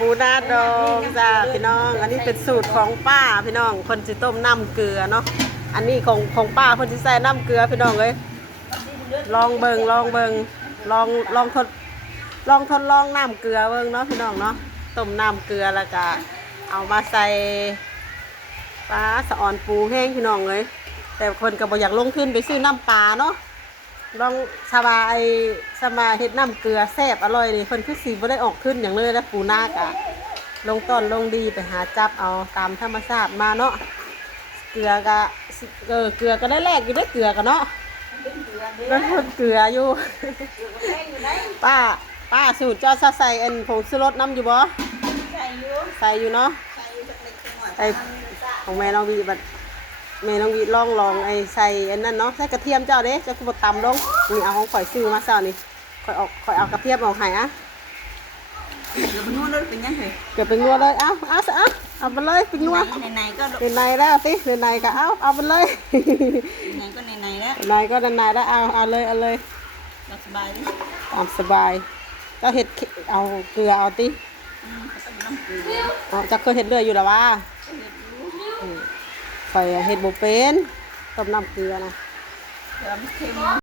ปูนาดองจ้าพี่น้องอันนี้เป็นสูตรของป้าพี่น้องคนสิต้มน้ำเกลือเนาะอันนี้ของป้าคนสิใส่น้ำเกลือพี่น้องเลยลองเบิงลองทดลองน้ำเกลือเบิงเนาะพี่น้องเนาะต้มน้ำเกลือแล้วก็เอามาใส่ปลาสะออนปูแห้งพี่น้องเลยแต่คนก็บ่อยากลงทุนไปซื้อน้ำปลาเนาะลองสบายเฮ็ดน้ำเกลือแซ่บอร่อยนี่เพิ่นคือสิบ่ได้ออกทุนอย่างเลยแล้วปูนากะลงต้นลงดีไปหาจับเอาตามธรรมชาติมาเนาะเกลือก็ได้แลกอยู่ได้เกลือกันเนาะแล้วคนเกลืออยู่ป้าสูตรเจ้าใส่อันผงชูรสน้ำอยู่บ่ใส่อยู่เนาะใส่ของแม่น้องวีบัดแม่น้องวีลองไอ้ใส่อันนั้นเนาะใส่กระเทียมเจ้าเด้เจ้าคือบ่ตำลงนี่เอาของข่อยซื้อมาซะนี่ข่อยเอากระเทียมออกให้อะเกือบเป็นงัวเลยเป็นยังไงเกือบเป็นงัวเลยเอาไปเลยเป็นงัวในก็เป็นในแล้วสิเป็นในก็เอาไปเลยในก็ในแล้วในก็ในแล้วเอาเลยสบายดิตามสบายก็เห็ดเอาเกลือเอาติจะเคยเห็ดเลืออยู่หรอวะข่อยเห็ดบุเป็นต้มน้ำเกลือนะ